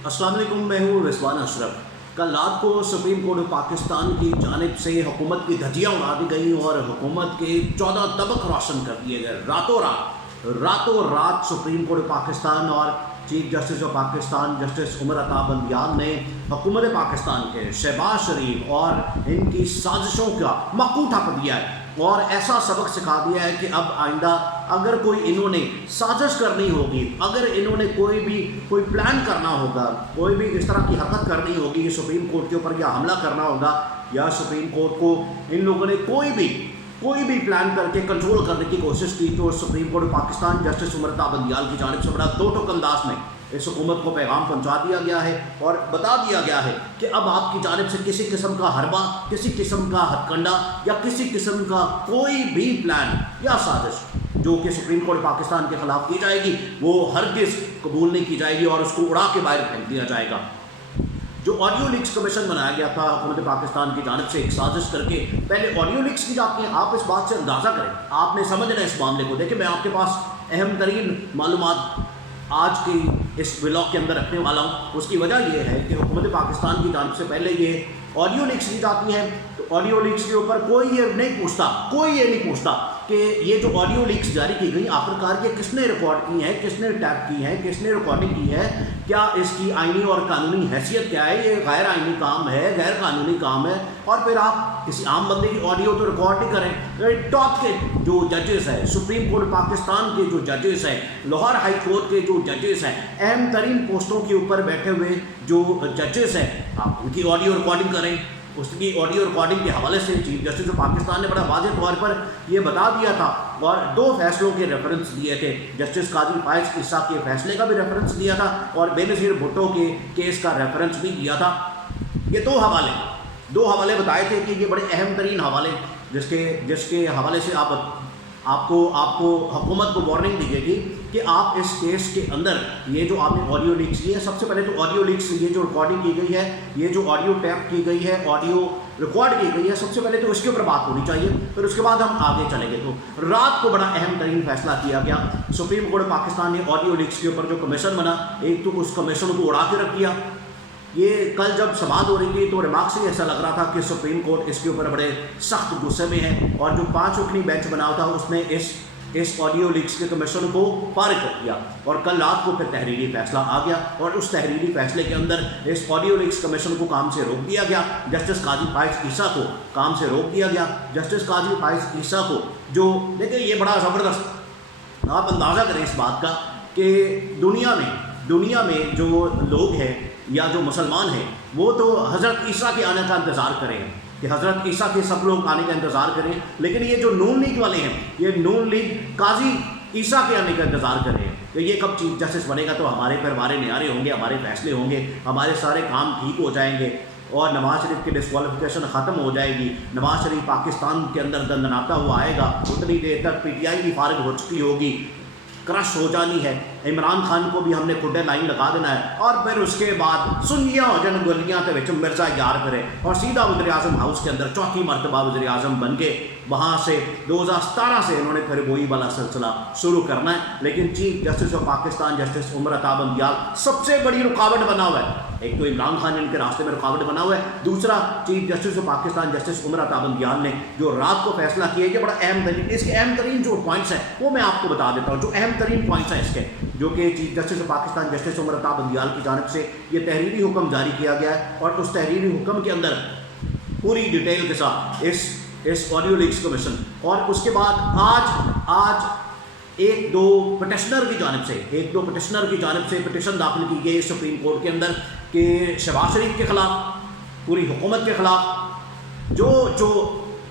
अस्सलाम वालेकुम, मैं हूँ रिजवान अशरफ। कल रात को सुप्रीम कोर्ट पाकिस्तान की जानिब से हुकूमत की धज्जियाँ उड़ा दी गई और हुकूमत के 14 तबक रोशन कर दिए गए। रातों रात सुप्रीम कोर्ट पाकिस्तान और chief justice of Pakistan justice Umar Ata Bandial ने हुकूमत पाकिस्तान के शहबाज शरीफ और इनकी साजिशों का मक्कू ठप दिया है और ऐसा सबक सिखा दिया है कि अब आइंदा अगर कोई इन्होंने साजिश करनी होगी, अगर इन्होंने कोई प्लान करना होगा, कोई भी इस तरह की हरकत करनी होगी कि सुप्रीम कोर्ट के ऊपर या हमला करना होगा या सुप्रीम कोर्ट को इन लोगों ने कोई भी प्लान करके कंट्रोल करने की कोशिश की, तो supreme court Pakistan justice Umar Ata Bandial की जानिब से बड़ा दो टोक अंदाज में इस हुकूमत को पैगाम पहुंचा दिया गया है और बता दिया गया है कि अब आपकी जानिब से किसी किस्म का हरबा, किसी किस्म का हथकंडा या किसी किस्म का कोई भी प्लान या साजिश जो कि सुप्रीम कोर्ट पाकिस्तान के खिलाफ की जाएगी वो हरगिज़ कबूल नहीं की जाएगी और उसको उड़ा के बाहर फेंक दिया जाएगा। जो ऑडियो लीक्स कमीशन बनाया गया था हुकूमत पाकिस्तान की जानिब से एक साजिश करके, पहले ऑडियो लीक्स की जाती हैं। आप इस बात से अंदाज़ा करें, आपने समझना इस मामले को। देखिए, मैं आपके पास अहम तरीन मालूमात आज की इस व्लॉग के अंदर रखने वाला हूँ। उसकी वजह यह है कि हुकूमत पाकिस्तान की जानिब से पहले ये ऑडियो लीक्स की जाती हैं, तो ऑडियो लीक्स के ऊपर कोई ये नहीं पूछता कि ये जो ऑडियो लीक्स जारी की गई आखिरकार ये किसने रिकॉर्ड की हैं, किसने टैप की हैं, किसने रिकॉर्डिंग की है, क्या इसकी आईनी और कानूनी हैसियत क्या है, ये गैर आईनी काम है, गैर कानूनी काम है। और फिर आप किसी आम बंदे की ऑडियो तो रिकॉर्ड नहीं करें। टॉप के जो जजेस हैं, सुप्रीम कोर्ट पाकिस्तान के जो जजेस हैं, लाहौर हाई कोर्ट के जो जजेस हैं, अहम तरीन पोस्टों के ऊपर बैठे हुए जो जजेस हैं, आप उनकी ऑडियो रिकॉर्डिंग करें। उसकी ऑडियो रिकॉर्डिंग के हवाले से चीफ जस्टिस ऑफ पाकिस्तान ने बड़ा वाज़ेह तौर पर यह बता दिया था और दो फैसलों के रेफरेंस दिए थे। जस्टिस काजी फायज ईसा के फैसले का भी रेफरेंस दिया था और बेनज़ीर भुट्टो के केस का रेफरेंस भी दिया था। ये दो हवाले बताए थे कि ये बड़े अहम तरीन हवाले जिसके हवाले से आपको हुकूमत को वार्निंग दी जाएगी कि आप इस केस के अंदर ये जो आपने ऑडियो लीक्स की है, सबसे पहले तो ऑडियो लीक्स, ये जो रिकॉर्डिंग की गई है, ये जो ऑडियो टैप की गई है, ऑडियो रिकॉर्ड की गई है, सबसे पहले तो इसके ऊपर बात होनी चाहिए, फिर उसके बाद हम आगे चलेंगे। तो रात को बड़ा अहम तरीन फैसला किया गया। सुप्रीम कोर्ट पाकिस्तान ने ऑडियो लीक्स के ऊपर जो कमीशन बना, एक तो उस कमीशन को उड़ा के रख दिया। ये कल जब समाअत हो रही थी तो रिमार्क्स से ऐसा लग रहा था कि सुप्रीम कोर्ट इसके ऊपर बड़े सख्त गुस्से में है और जो 5 रुकनी बेंच बना था उसने इस ऑडियो लीक्स के कमीशन को फारिग कर दिया और कल रात को फिर तहरीरी फैसला आ गया और उस तहरीरी फैसले के अंदर इस ऑडियो लीक्स कमीशन को काम से रोक दिया गया। जस्टिस काजी फायज ईसा को काम से रोक दिया गया। जस्टिस काजी फायज ईसा को जो देखिए, ये बड़ा ज़बरदस्त, आप अंदाज़ा करें इस बात का कि दुनिया में जो लोग हैं या जो मुसलमान हैं वो तो हज़रत ईसा के आने का इंतज़ार करें कि हज़रत ईसा के सब लोग आने का इंतज़ार करें, लेकिन ये जो नून लीग वाले हैं, ये नून लीग काजी ईसा के आने का इंतज़ार कर रहे हैं कि ये कब चीफ जस्टिस बनेगा तो हमारे न्यारे होंगे, हमारे फैसले होंगे, हमारे सारे काम ठीक हो जाएंगे और नवाज शरीफ की डिस्क्वालिफिकेशन ख़त्म हो जाएगी। नवाज शरीफ पाकिस्तान के अंदर दंदनाता हुआ आएगा, उतनी देर तक PTI भी फारिग हो चुकी होगी, क्रश हो जानी है, इमरान खान को भी हमने खुडे लाइन लगा देना है और फिर उसके बाद सुनिया हो जान गलियाँ के विच मिर्जा यार करे और सीधा वज़ीर आज़म हाउस के अंदर चौथी मरतबा वज़ीर आज़म बन के वहाँ से 2017 से इन्होंने फिर वही वाला सिलसिला शुरू करना है। लेकिन chief justice of Pakistan justice Umar Ata Bandial सबसे बड़ी रुकावट बना हुआ है। एक तो इमरान खान इनके रास्ते में रुकावट बना हुआ है, दूसरा chief justice of Pakistan justice Umar Ata Bandial ने जो रात को फैसला किया, ये बड़ा अहम तरीन, इसके अहम तरीन जो पॉइंट्स हैं वो मैं आपको बता देता हूँ। जो अहम तरीन पॉइंट्स हैं इसके, जो कि chief justice of Pakistan justice Umar Ata Bandial की जानिब से ये तहरीरी हुक्म जारी किया गया है और उस तहरीरी हुक्म के अंदर पूरी डिटेल के साथ इस ऑडियो लीक्स कमीशन और उसके बाद आज एक दो पिटिशनर की जानिब से पिटिशन दाखिल की गई सुप्रीम कोर्ट के अंदर कि शहबाज शरीफ के ख़िलाफ़, पूरी हुकूमत के ख़िलाफ़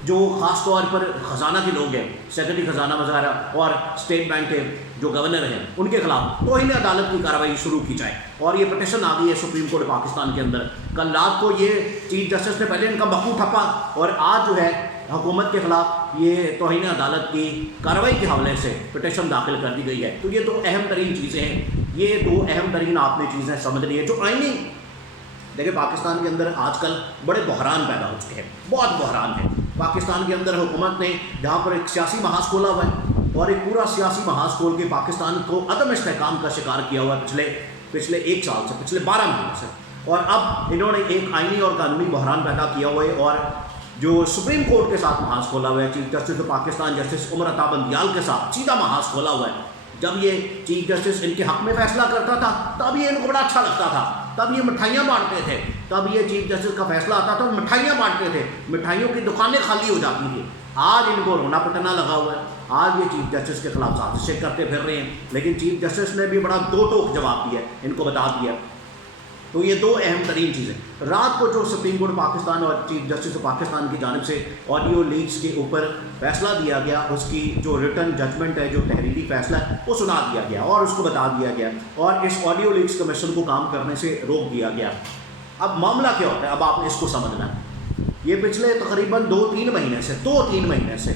जो ख़ास तौर पर ख़जाना के लोग हैं, सेक्रेटरी ख़जाना वज़ारा और स्टेट बैंक के जो गवर्नर हैं, उनके खिलाफ तौहीन अदालत की कार्रवाई शुरू की जाए। और ये पिटिशन आ गई है सुप्रीम कोर्ट पाकिस्तान के अंदर। कल रात को ये चीफ जस्टिस ने पहले इनका मक्कू ठप्पा और आज जो है हुकूमत के ख़िलाफ़ ये तौहीन अदालत की कार्रवाई के हवाले से पिटिशन दाखिल कर दी गई है। तो ये दो अहम तरीन चीज़ें हैं, ये दो अहम तरीन आपने चीज़ें समझनी है। जो आईनी देखिए, पाकिस्तान के अंदर आजकल बड़े बहरान पैदा हो चुके हैं, बहुत बहरान है पाकिस्तान के अंदर। हुकूमत ने जहाँ पर एक सियासी महाज खोला हुआ है और एक पूरा सियासी महाज खोल के पाकिस्तान को अदम इस्तेहकाम का शिकार किया हुआ है पिछले पिछले 1 साल से, पिछले 12 महीने से। और अब इन्होंने एक आईनी और कानूनी बहरान पैदा किया हुआ है और जो सुप्रीम कोर्ट के साथ महाज खोला हुआ है, chief justice of Pakistan justice Umar Ata Bandial के साथ सीधा महाज खोला हुआ है। जब ये चीफ जस्टिस इनके हक में फैसला करता था तब ये इनको बड़ा अच्छा लगता था, तब ये मिठाइयाँ बांटते थे, तब ये चीफ जस्टिस का फैसला आता था मिठाइयाँ बांटते थे, मिठाइयों की दुकानें खाली हो जाती थी। आज इनको रोना पटना लगा हुआ है, आज ये चीफ जस्टिस के खिलाफ साजिशें करते फिर रहे हैं। लेकिन चीफ जस्टिस ने भी बड़ा दो टोक जवाब दिया, इनको बता दिया। तो ये 2 अहम तरीन चीज़ें। रात को जो सुप्रीम कोर्ट पाकिस्तान और चीफ जस्टिस ऑफ पाकिस्तान की जानिब से ऑडियो लीक्स के ऊपर फैसला दिया गया, उसकी जो रिटन जजमेंट है, जो तहरीरी फैसला है, वो सुना दिया गया और उसको बता दिया गया और इस ऑडियो लीक्स कमीशन को काम करने से रोक दिया गया। अब मामला क्या होता है, अब आपने इसको समझना है। ये पिछले तकरीबन 2-3 महीने से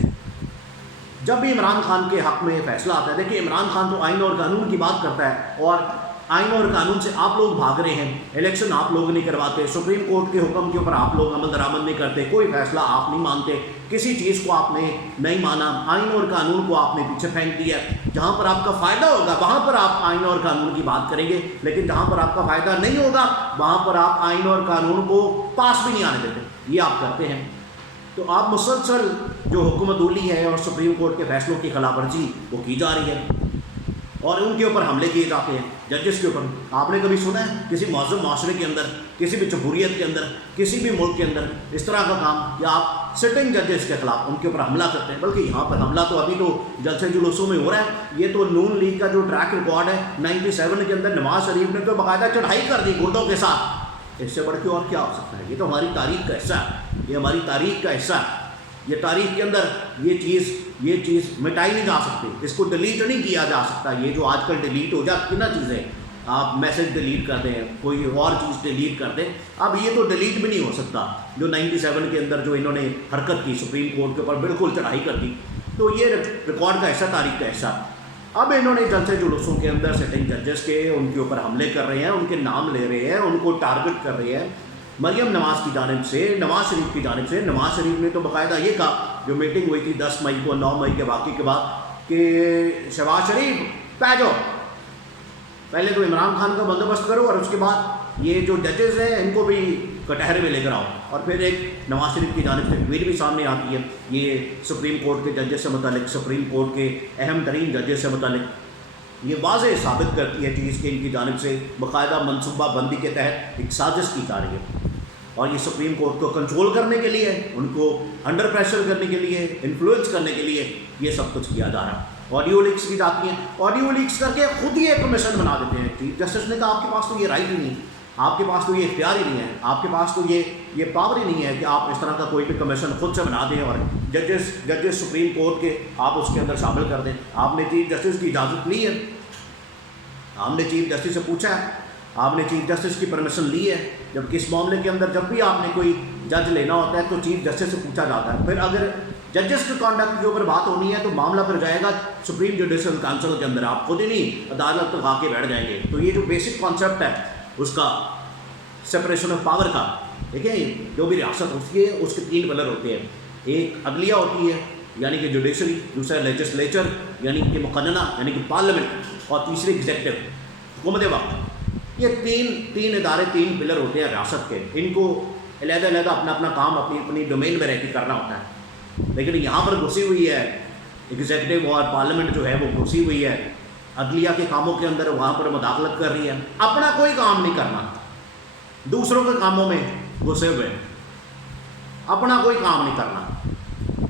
जब भी इमरान खान के हक़ में फ़ैसला आता है, देखिए इमरान खान तो आइन और कानून की बात करता है और आइन और कानून से आप लोग भाग रहे हैं, इलेक्शन आप लोग नहीं करवाते, सुप्रीम कोर्ट के हुक्म के ऊपर आप लोग अमल दरामद नहीं करते, कोई फ़ैसला आप नहीं मानते, किसी चीज़ को आपने नहीं माना, आइन और कानून को आपने पीछे फेंक दिया। जहाँ पर आपका फ़ायदा होगा वहाँ पर आप आइन और कानून की बात करेंगे, लेकिन जहाँ पर आपका फ़ायदा नहीं होगा वहाँ पर आप आइन और कानून को पास भी नहीं आने देते, ये आप करते हैं। तो आप मुसलसल जो हुकूमतूली है और सुप्रीम कोर्ट के फैसलों की खिलाफ वर्जी वो की जा रही है और उनके ऊपर हमले किए जाते हैं, जजेस के ऊपर। आपने कभी सुना है किसी मौजूद माशरे के अंदर, किसी भी जमहूरियत के अंदर, किसी भी मुल्क के अंदर इस तरह का काम कि आप सिटिंग जजेस के खिलाफ उनके ऊपर हमला करते हैं? बल्कि यहाँ पर हमला तो अभी तो जलसे जुलूसों में हो रहा है। ये तो नून लीग का जो ट्रैक रिकॉर्ड है 97 के अंदर नवाज शरीफ ने तो बाकायदा चढ़ाई कर दी गुंडों के साथ। इससे बढ़ के और क्या हो सकता है? ये तो हमारी तारीख का हिस्सा है, ये हमारी तारीख का हिस्सा है। ये तारीख के अंदर ये चीज़ मिटाई नहीं जा सकती, इसको डिलीट नहीं किया जा सकता। ये जो आजकल डिलीट हो जाती है ना चीज़ें, आप मैसेज डिलीट कर दें, कोई और चीज़ डिलीट कर दें, अब ये तो डिलीट भी नहीं हो सकता। जो 97 के अंदर जो इन्होंने हरकत की, सुप्रीम कोर्ट के ऊपर बिल्कुल चढ़ाई कर दी, तो ये रिकॉर्ड का हिस्सा, तारीख का हिस्सा। अब इन्होंने जलसे जुलूसों के अंदर सिटिंग जजेस के उनके ऊपर हमले कर रहे हैं, उनके नाम ले रहे हैं, उनको टारगेट कर रहे हैं मरियम नवाज़ की जानिब से, नवाज शरीफ की जानिब से। नवाज शरीफ ने तो बाकायदा ये कहा, जो मीटिंग हुई थी 10 मई को, 9 मई के वाक़े के बाद, कि शहबाज शरीफ पै जाओ, पहले तो इमरान खान का बंदोबस्त करो और उसके बाद ये जो जजेस हैं इनको भी कटहरे में लेकर आओ। और फिर एक नवाज शरीफ की जानिब से ट्वीट भी सामने आती है, ये सुप्रीम कोर्ट के जजेस से मुतालिक, सुप्रीम कोर्ट के अहम तरीन जजेस से मुतालिक। ये वाज़ेह साबित करती है चीज़ कि इनकी जानिब से बाकायदा मनसूबा बंदी के तहत एक साजिश की जा रही है और ये सुप्रीम कोर्ट को कंट्रोल करने के लिए, उनको अंडर प्रेशर करने के लिए, इन्फ्लुएंस करने के लिए ये सब कुछ किया जा रहा है। ऑडियो लीक्स की जाती हैं, ऑडियो लीक्स करके खुद ही एक कमीशन बना देते हैं। चीफ जस्टिस ने कहा आपके पास तो ये राइट ही नहीं, आपके पास तो ये इख्तियार ही नहीं है, आपके पास तो ये पावर ही नहीं है कि आप इस तरह का कोई भी कमीशन खुद से बना दें और जजेस सुप्रीम कोर्ट के आप उसके अंदर शामिल कर दें। आपने चीफ जस्टिस की इजाज़त ली है, आपने चीफ जस्टिस से पूछा है, आपने चीफ जस्टिस की परमिशन ली है। जब किस मामले के अंदर जब भी आपने कोई जज लेना होता है तो चीफ जस्टिस से पूछा जाता है। फिर अगर जजेस के कॉन्डक्ट के ऊपर बात होनी है तो मामला फिर जाएगा सुप्रीम जुडिशल काउंसिल के अंदर, आप खुद ही नहीं अदालत तक आके बैठ जाएंगे। तो ये जो बेसिक कॉन्सेप्ट है उसका सेपरेशन ऑफ पावर का, देखिए जो भी रियासत होती है उसके 3 पिलर होते हैं। एक अदलिया होती है यानी कि जुडिशरी, दूसरा लेजिस्लेचर यानी कि मुकन्ना यानी कि पार्लियामेंट, और तीसरी एग्जेक्टिव हुकूमत वक्त। ये तीन इदारे, 3 पिलर होते हैं रियासत के। इनको अलग-अलग अपना काम अपनी डोमेन में रह के करना होता है। लेकिन यहाँ पर घुसी हुई है एग्जेक्टिव और पार्लियामेंट जो है वो घुसी हुई है अदलिया के कामों के अंदर, वहाँ पर मुदाखलत कर रही है। अपना कोई काम नहीं करना, दूसरों के कामों में घुसे हुए, अपना कोई काम नहीं करना।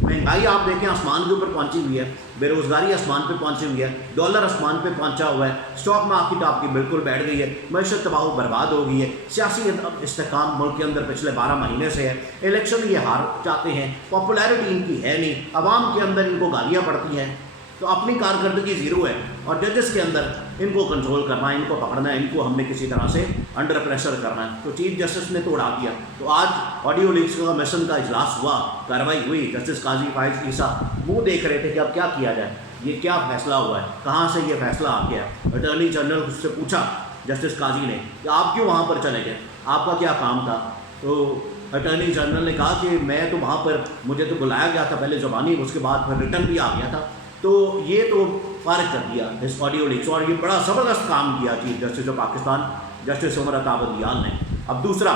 महंगाई आप देखें आसमान के ऊपर पहुंची हुई है, बेरोज़गारी आसमान पे पहुंची हुई है, डॉलर आसमान पे पहुंचा हुआ है, स्टॉक मार्केट आपकी बिल्कुल बैठ गई है, मईशत तबाह बर्बाद हो गई है, सियासी इस्तेकाम मुल्क के अंदर पिछले 12 महीने से है, इलेक्शन ये हार जाते हैं, पॉपुलैरिटी इनकी है नहीं, आवाम के अंदर इनको गालियाँ पड़ती हैं, तो अपनी कारकर्दगी ज़ीरो है। और जजेस के अंदर इनको कंट्रोल करना है, इनको पकड़ना है, इनको हमने किसी तरह से अंडर प्रेशर करना है। तो चीफ जस्टिस ने तो उड़ा दिया। तो आज ऑडियो लीक्स कमीशन का इजलास हुआ, कार्रवाई हुई, जस्टिस काजी फाइज ईसा वो देख रहे थे कि अब क्या किया जाए, ये क्या फैसला हुआ है, कहाँ से ये फैसला आ गया। अटॉर्नी जनरल से पूछा जस्टिस काजी ने कि आप क्यों वहाँ पर चले गए, आपका क्या काम था। तो अटॉर्नी जनरल ने कहा कि मैं तो वहाँ पर, मुझे तो बुलाया गया था पहले ज़बानी, उसके बाद फिर रिटर्न भी आ गया था। تو یہ تو فارغ کر دیا اس آڈیو لیکس، اور یہ بڑا زبردست کام کیا chief justice of Pakistan justice Umar Ata Bandial نے۔ اب دوسرا،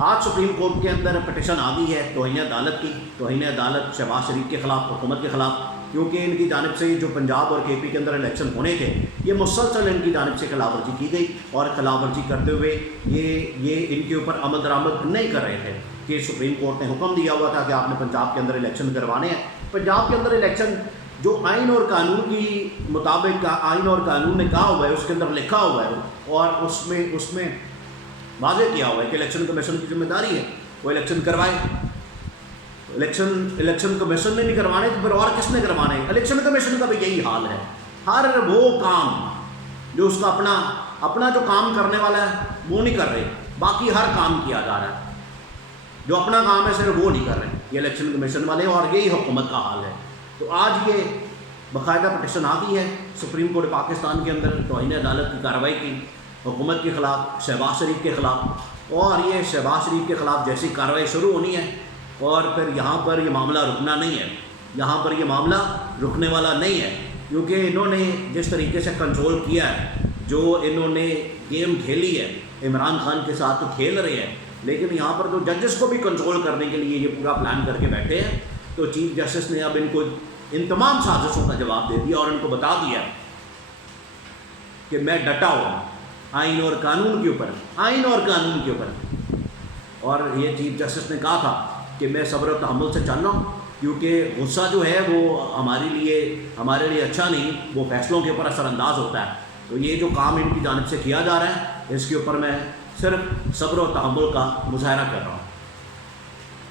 آج سپریم کورٹ کے اندر پٹیشن آ گئی ہے توہین عدالت کی، توہین عدالت شہباز شریف کے خلاف، حکومت کے خلاف، کیونکہ ان کی جانب سے جو پنجاب اور کے پی کے اندر الیکشن ہونے تھے یہ مسلسل ان کی جانب سے خلاف ورزی کی گئی، اور خلاف ورزی کرتے ہوئے یہ ان کے اوپر عمل درآمد نہیں کر رہے تھے کہ سپریم کورٹ نے حکم دیا ہوا تھا کہ آپ نے پنجاب کے اندر الیکشن کروانے ہیں۔ پنجاب کے اندر الیکشن جو آئین اور قانون کی مطابق آئین اور قانون نے کہا ہوا ہے اس کے اندر لکھا ہوا ہے، اور اس میں واضح کیا ہوا ہے کہ الیکشن کمیشن کی ذمہ داری ہے وہ الیکشن کروائے۔ الیکشن کمیشن نے نہیں کروانے تو پھر اور کس نے کروانے؟ الیکشن کمیشن کا بھی یہی حال ہے، ہر وہ کام جو اس کا اپنا جو کام کرنے والا ہے وہ نہیں کر رہے، باقی ہر کام کیا جا رہا ہے، جو اپنا کام ہے صرف وہ نہیں کر رہے یہ الیکشن کمیشن والے، اور یہی حکومت کا حال ہے۔ تو آج یہ باقاعدہ پٹیشن آ گئی ہے سپریم کورٹ پاکستان کے اندر توہین عدالت کی کارروائی کی حکومت کے خلاف، شہباز شریف کے خلاف، اور یہ شہباز شریف کے خلاف جیسی کارروائی شروع ہونی ہے، اور پھر یہاں پر یہ معاملہ رکنا نہیں ہے، یہاں پر یہ معاملہ رکنے والا نہیں ہے، کیونکہ انہوں نے جس طریقے سے کنٹرول کیا ہے، جو انہوں نے گیم کھیلی ہے عمران خان کے ساتھ تو کھیل رہے ہیں، لیکن یہاں پر تو ججز کو بھی کنٹرول کرنے کے لیے یہ پورا پلان کر کے بیٹھے ہیں۔ تو چیف جسٹس نے اب ان کو ان تمام سازشوں کا جواب دے دیا اور ان کو بتا دیا کہ میں ڈٹا ہوا آئین اور قانون کے اوپر، اور یہ چیف جسٹس نے کہا تھا کہ میں صبر و تحمل سے چل رہا ہوں، کیونکہ غصہ جو ہے وہ ہمارے لیے اچھا نہیں، وہ فیصلوں کے اوپر اثر انداز ہوتا ہے۔ تو یہ جو کام ان کی جانب سے کیا جا رہا ہے اس کے اوپر میں صرف صبر و تحمل کا مظاہرہ کر رہا ہوں۔